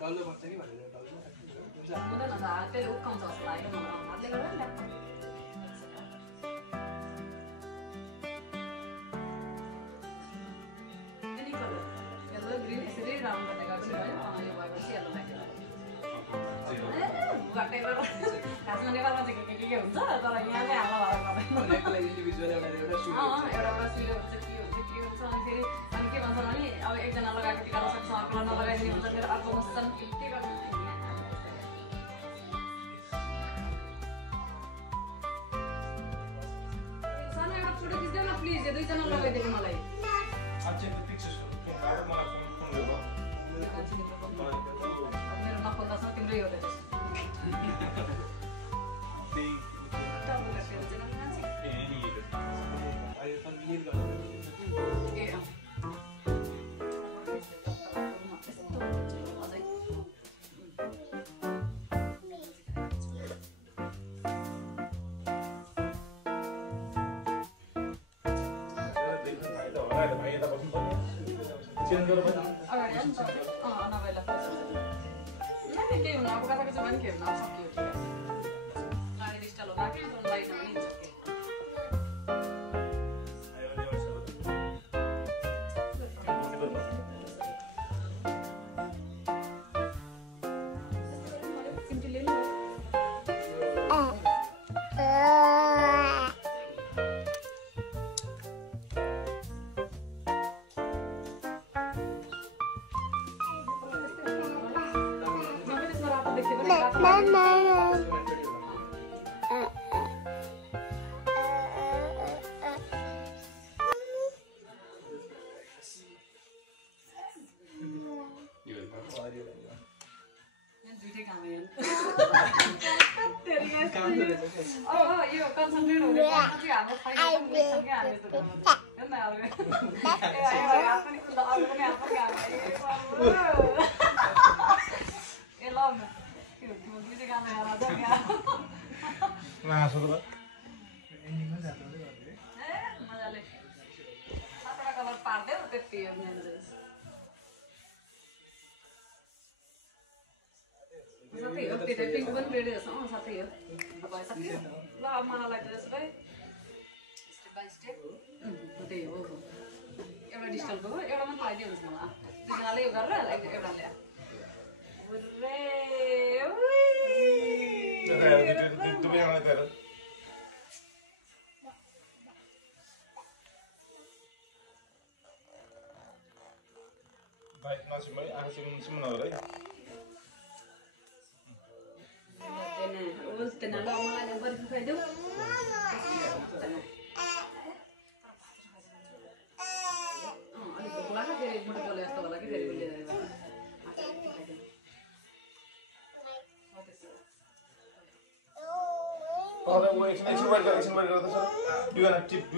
डल्लो पर्छ कि भनेर डल्लो हुन्छ हुँदैन त त्यसले उक्काउँछ जस्तो लाग्यो मलाई हातले गर्दा नि एनी कलर येलो ग्रीन यसरी राउन्ड गर्ने गर्छु है यो भएपछि येलो लाग्यो वाटेभर खासमा नेपालमा चाहिँ के हुन्छ तर यहाँ चाहिँ हाल्न भएर गर्दैन त्यसलाई इन्डिभिजुअल एउटा सुट एउटा सुइरो हुन्छ के हुन्छ अनि फेरि अनि के भन्छ भने अब एकजना लगाएको टिका लगाउन सक्छ अर्कोलाई नलगाइदिने हुन्छ फेरि अर्को बस्छन् के गर्नु सानो एउटा फोटो खिच्देऊ न प्लिज यो दुईजना लगाइदिएको मलाई मेरो नखोल्दाछ तिम्रै हो के हुनु अब कताको चाहिँ पनि के हुनु सक्यो ठिक गाडी डिस्टल होला कि लाइन पनि सक्यो यो कन्सन्ट्रेट हुने चाहिँ हाम्रो फाइनलसँगै हामी त ए ल दुईटै गाना मजाले सातवटा कलर पार्देऊ त्यति हो साथै हो त्यो पिङ्क पनि रेडी छ साथै हो भइसक्यो ल अब मलाई लाग्दैछ है स्टेप बाई स्टेप त्यही हो एउटा डिस्टलको हो एउटा मात्रै लगाइदियो हुन्छ मलाई दुईजनाले यो गरेर एउटा ल्याए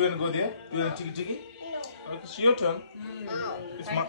You wanna go there? You wanna tiki tiki? Okay, it's your turn. It's my